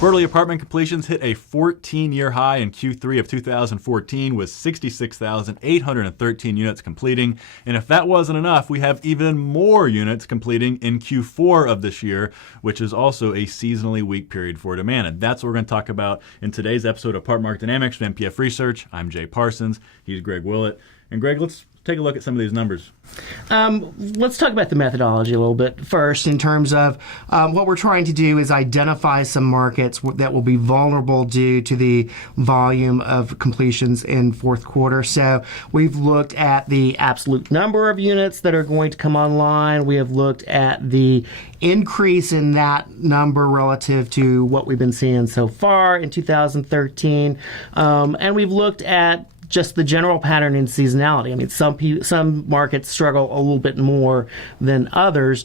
Quarterly apartment completions hit a 14-year high in Q3 of 2014 with 66,813 units completing. And if that wasn't enough, we have even more units completing in Q4 of this year, which is also a seasonally weak period for demand. And that's what we're going to talk about in today's episode of Apartment Market Dynamics from MPF Research. I'm Jay Parsons. He's Greg Willett. And Greg, let's take a look at some of these numbers. Let's talk about the methodology a little bit first in terms of what we're trying to do is identify some markets that will be vulnerable due to the volume of completions in fourth quarter. So we've looked at the absolute number of units that are going to come online. We have looked at the increase in that number relative to what we've been seeing so far in 2013. And we've looked at just the general pattern in seasonality. I mean, some markets struggle a little bit more than others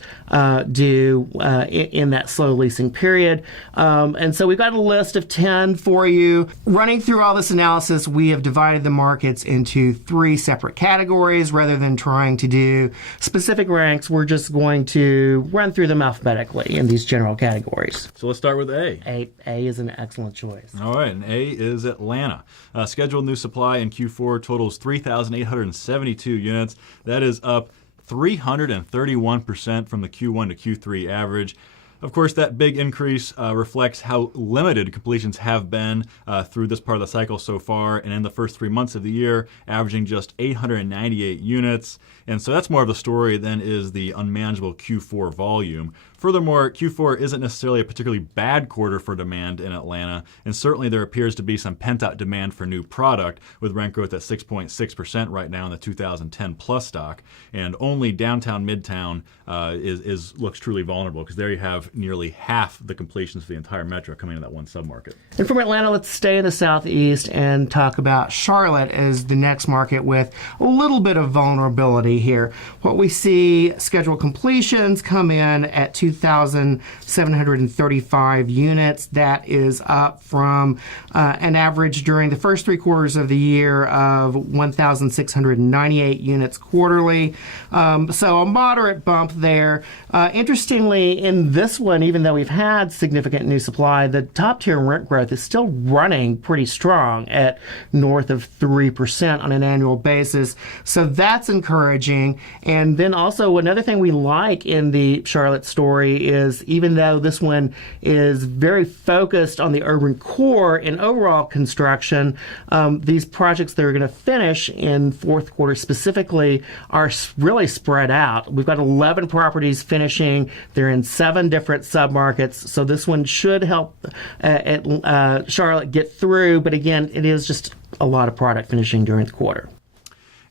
do in that slow leasing period. And so we've got a list of 10 for you. Running through all this analysis, we have divided the markets into 3 separate categories. Rather than trying to do specific ranks, we're just going to run through them alphabetically in these general categories. So let's start with A. A is an excellent choice. All right, and A is Atlanta. Scheduled new supply in Q4 totals 3,872 units. That is up 331% from the Q1 to Q3 average. Of course, that big increase reflects how limited completions have been through this part of the cycle so far, and in the first 3 months of the year, averaging just 898 units. And so that's more of the story than is the unmanageable Q4 volume. Furthermore, Q4 isn't necessarily a particularly bad quarter for demand in Atlanta, and certainly there appears to be some pent-up demand for new product, with rent growth at 6.6% right now in the 2010 plus stock, and only downtown Midtown looks truly vulnerable, because there you have nearly half the completions for the entire metro coming in that one submarket. And from Atlanta, let's stay in the southeast and talk about Charlotte as the next market with a little bit of vulnerability here. What we see, scheduled completions come in at 2,735 units. That is up from an average during the first 3 quarters of the year of 1,698 units quarterly. So a moderate bump there. Interestingly, in this one, even though we've had significant new supply, the top tier rent growth is still running pretty strong at north of 3% on an annual basis. So that's encouraging. And then also another thing we like in the Charlotte story is, even though this one is very focused on the urban core and overall construction, these projects that are going to finish in fourth quarter specifically are really spread out. We've got 11 properties finishing. They're in 7 different submarkets. So this one should help Charlotte get through. But again, it is just a lot of product finishing during the quarter.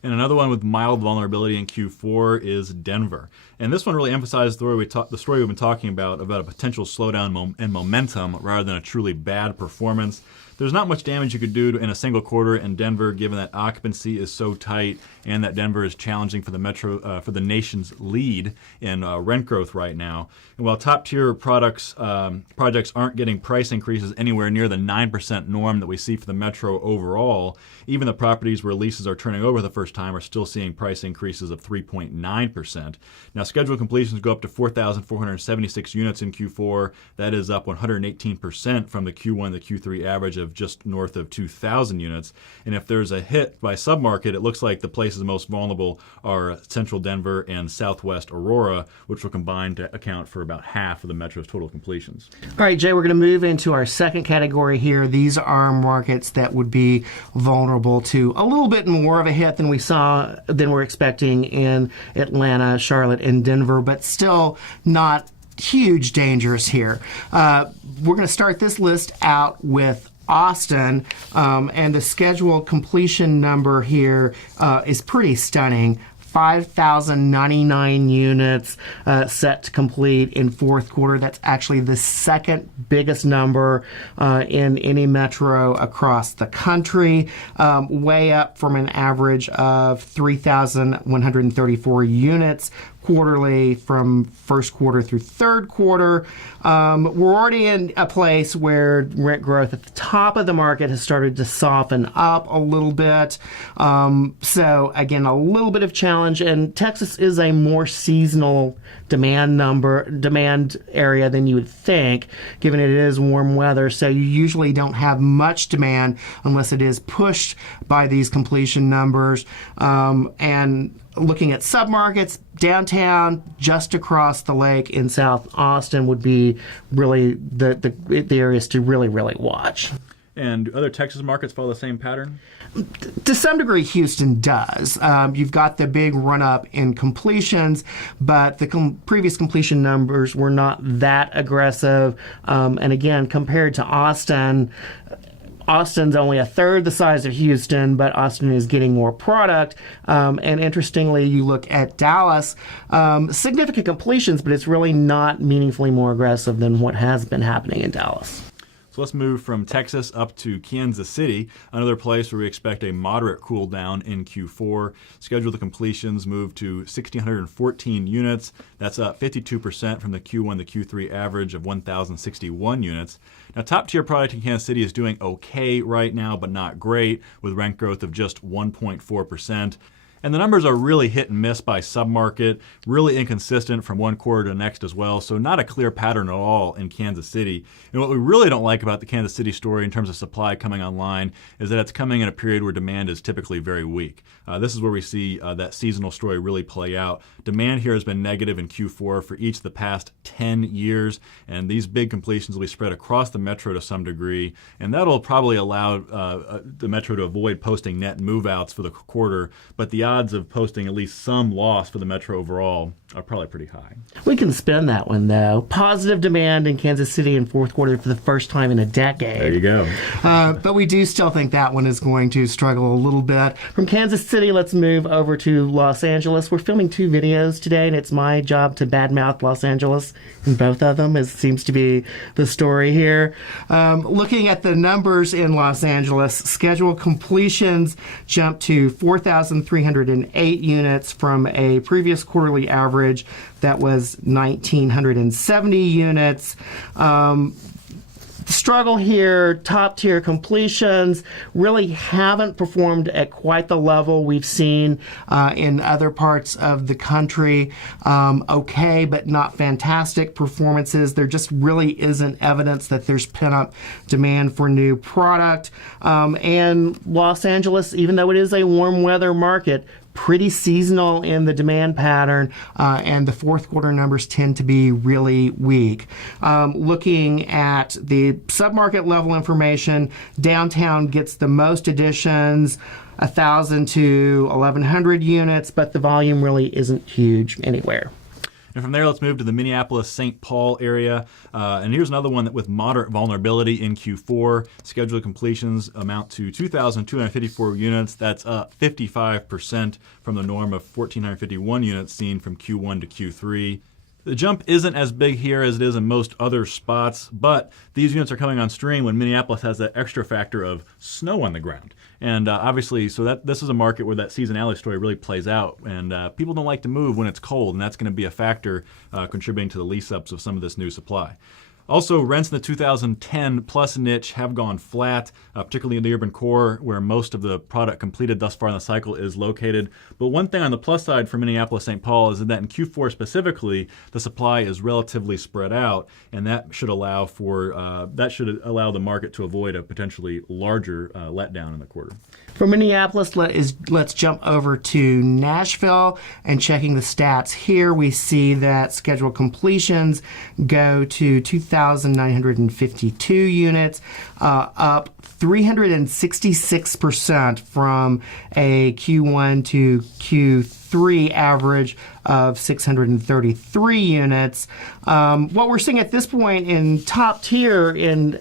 And another one with mild vulnerability in Q4 is Denver. And this one really emphasized the story we've been talking about a potential slowdown and momentum rather than a truly bad performance. There's not much damage you could do in a single quarter in Denver, given that occupancy is so tight and that Denver is challenging for the metro, for the nation's lead in rent growth right now. And while top-tier projects aren't getting price increases anywhere near the 9% norm that we see for the metro overall, even the properties where leases are turning over the first time are still seeing price increases of 3.9%. Now, scheduled completions go up to 4,476 units in Q4. That is up 118% from the Q1 to Q3 average of just north of 2,000 units. And if there's a hit by submarket, it looks like the places most vulnerable are central Denver and southwest Aurora, which will combine to account for about half of the metro's total completions. All right, Jay, we're going to move into our second category here. These are markets that would be vulnerable to a little bit more of a hit than we're expecting in Atlanta, Charlotte, and Denver, but still not huge dangers here. We're going to start this list out with Austin, and the scheduled completion number here is pretty stunning. 5,099 units set to complete in fourth quarter. That's actually the second biggest number in any metro across the country, way up from an average of 3,134 units quarterly from first quarter through third quarter. We're already in a place where rent growth at the top of the market has started to soften up a little bit. So again, a little bit of challenge, and Texas is a more seasonal demand area than you would think, given it is warm weather. So you usually don't have much demand unless it is pushed by these completion numbers. And looking at submarkets, downtown, just across the lake in South Austin would be really the areas to really watch. And do other Texas markets follow the same pattern? To some degree, Houston does. You've got the big run-up in completions, but the previous completion numbers were not that aggressive. And again, compared to Austin, Austin's only a third the size of Houston, but Austin is getting more product. And interestingly, you look at Dallas, significant completions, but it's really not meaningfully more aggressive than what has been happening in Dallas. So let's move from Texas up to Kansas City, another place where we expect a moderate cool down in Q4. Scheduled completions move to 1,614 units. That's up 52% from the Q1 to Q3 average of 1,061 units. Now, top-tier product in Kansas City is doing okay right now, but not great, with rent growth of just 1.4%. And the numbers are really hit and miss by submarket, really inconsistent from one quarter to the next as well, so not a clear pattern at all in Kansas City. And what we really don't like about the Kansas City story in terms of supply coming online is that it's coming in a period where demand is typically very weak. This is where we see that seasonal story really play out. Demand here has been negative in Q4 for each of the past 10 years, and these big completions will be spread across the metro to some degree, and that'll probably allow the metro to avoid posting net move-outs for the quarter, but the odds of posting at least some loss for the metro overall are probably pretty high. We can spin that one, though. Positive demand in Kansas City in fourth quarter for the first time in a decade. There you go. But we do still think that one is going to struggle a little bit. From Kansas City, let's move over to Los Angeles. We're filming 2 videos today, and it's my job to badmouth Los Angeles in both of them. It seems to be the story here. Looking at the numbers in Los Angeles, scheduled completions jumped to 4,308 units from a previous quarterly average that was 1,970 units. The struggle here, top-tier completions really haven't performed at quite the level we've seen in other parts of the country. Okay, but not fantastic performances. There just really isn't evidence that there's pent-up demand for new product. And Los Angeles, even though it is a warm weather market, pretty seasonal in the demand pattern, and the fourth quarter numbers tend to be really weak. Looking at the submarket level information, downtown gets the most additions, 1,000 to 1,100 units, but the volume really isn't huge anywhere. And from there, let's move to the Minneapolis-St. Paul area. And here's another one that with moderate vulnerability in Q4. Scheduled completions amount to 2,254 units. That's up 55% from the norm of 1,451 units seen from Q1 to Q3. The jump isn't as big here as it is in most other spots, but these units are coming on stream when Minneapolis has that extra factor of snow on the ground. And obviously, so this is a market where that seasonality story really plays out, and people don't like to move when it's cold, and that's going to be a factor contributing to the lease-ups of some of this new supply. Also, rents in the 2010 plus niche have gone flat, particularly in the urban core where most of the product completed thus far in the cycle is located. But one thing on the plus side for Minneapolis-St. Paul is that in Q4 specifically, the supply is relatively spread out, and that should allow the market to avoid a potentially larger letdown in the quarter. For Minneapolis, let's jump over to Nashville, and checking the stats here, we see that scheduled completions go to 2,952 units, up 366% from a Q1 to Q3 average of 633 units. What we're seeing at this point in top tier in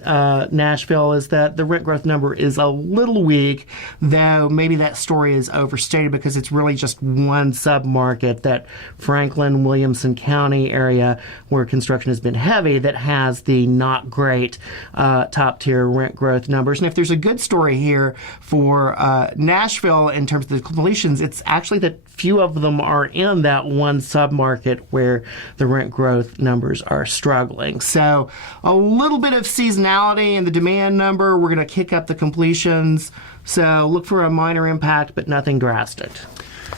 Nashville is that the rent growth number is a little weak, though maybe that story is overstated because it's really just one submarket, that Franklin, Williamson County area where construction has been heavy, that has the not great top tier rent growth numbers. And if there's a good story here for Nashville in terms of the completions, it's actually that few of them are in that one submarket where the rent growth numbers are struggling. So a little bit of seasonality in the demand number. We're going to kick up the completions. So look for a minor impact, but nothing drastic.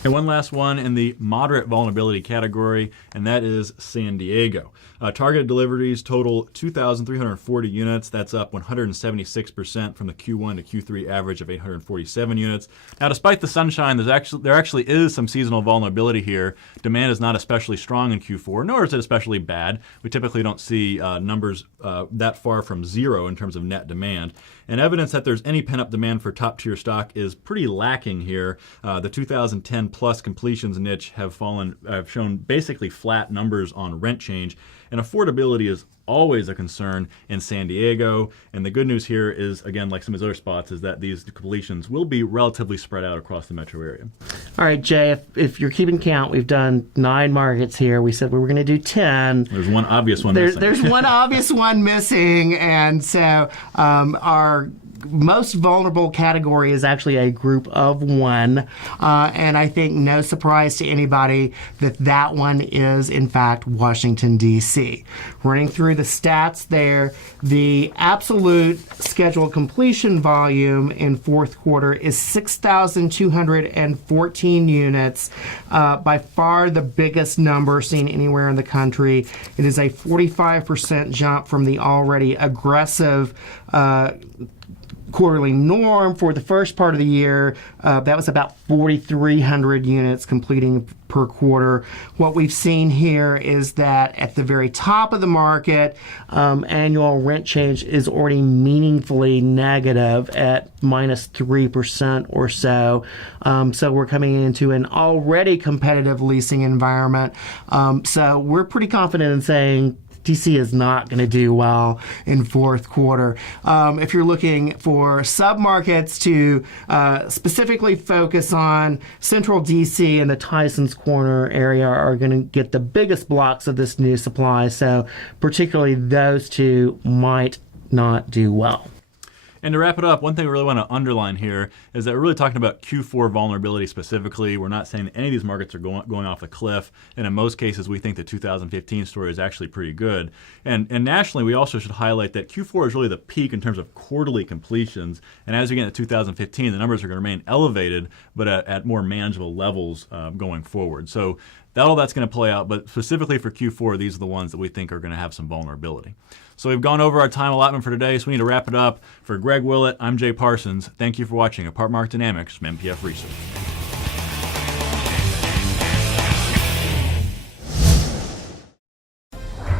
And one last one in the moderate vulnerability category, and that is San Diego. Targeted deliveries total 2,340 units. That's up 176% from the Q1 to Q3 average of 847 units. Now, despite the sunshine, there actually is some seasonal vulnerability here. Demand is not especially strong in Q4, nor is it especially bad. We typically don't see numbers that far from zero in terms of net demand. And evidence that there's any pent-up demand for top-tier stock is pretty lacking here. The 2010 plus completions niche have shown basically flat numbers on rent change, and affordability is always a concern in San Diego. And the good news here is, again, like some of these other spots, is that these completions will be relatively spread out across the metro area. All right, Jay, if you're keeping count, we've done 9 markets here. We said we were going to do 10. There's one obvious one missing. There's one obvious one missing, and so our most vulnerable category is actually a group of 1, and I think no surprise to anybody that one is, in fact, Washington, D.C. Running through the stats there, the absolute scheduled completion volume in fourth quarter is 6,214 units, by far the biggest number seen anywhere in the country. It is a 45% jump from the already aggressive quarterly norm for the first part of the year. That was about 4,300 units completing per quarter. What we've seen here is that at the very top of the market, annual rent change is already meaningfully negative at minus 3% or so. So we're coming into an already competitive leasing environment. So we're pretty confident in saying DC is not going to do well in fourth quarter. If you're looking for submarkets to specifically focus on, Central DC and the Tysons Corner area are going to get the biggest blocks of this new supply. So particularly those two might not do well. And to wrap it up, one thing we really want to underline here is that we're really talking about Q4 vulnerability specifically. We're not saying that any of these markets are going off the cliff. And in most cases, we think the 2015 story is actually pretty good. And nationally, we also should highlight that Q4 is really the peak in terms of quarterly completions. And as we get into 2015, the numbers are going to remain elevated, but at more manageable levels going forward. So all that's going to play out, but specifically for Q4, these are the ones that we think are going to have some vulnerability. So we've gone over our time allotment for today, so we need to wrap it up. For Greg Willett, I'm Jay Parsons. Thank you for watching Apartment Market Dynamics from NPF Research.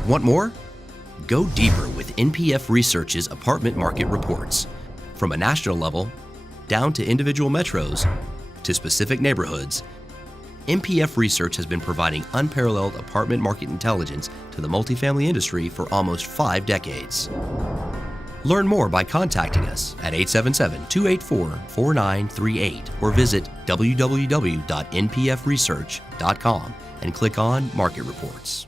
Want more? Go deeper with NPF Research's apartment market reports. From a national level, down to individual metros, to specific neighborhoods, NPF Research has been providing unparalleled apartment market intelligence to the multifamily industry for almost 5 decades. Learn more by contacting us at 877-284-4938 or visit www.npfresearch.com and click on Market Reports.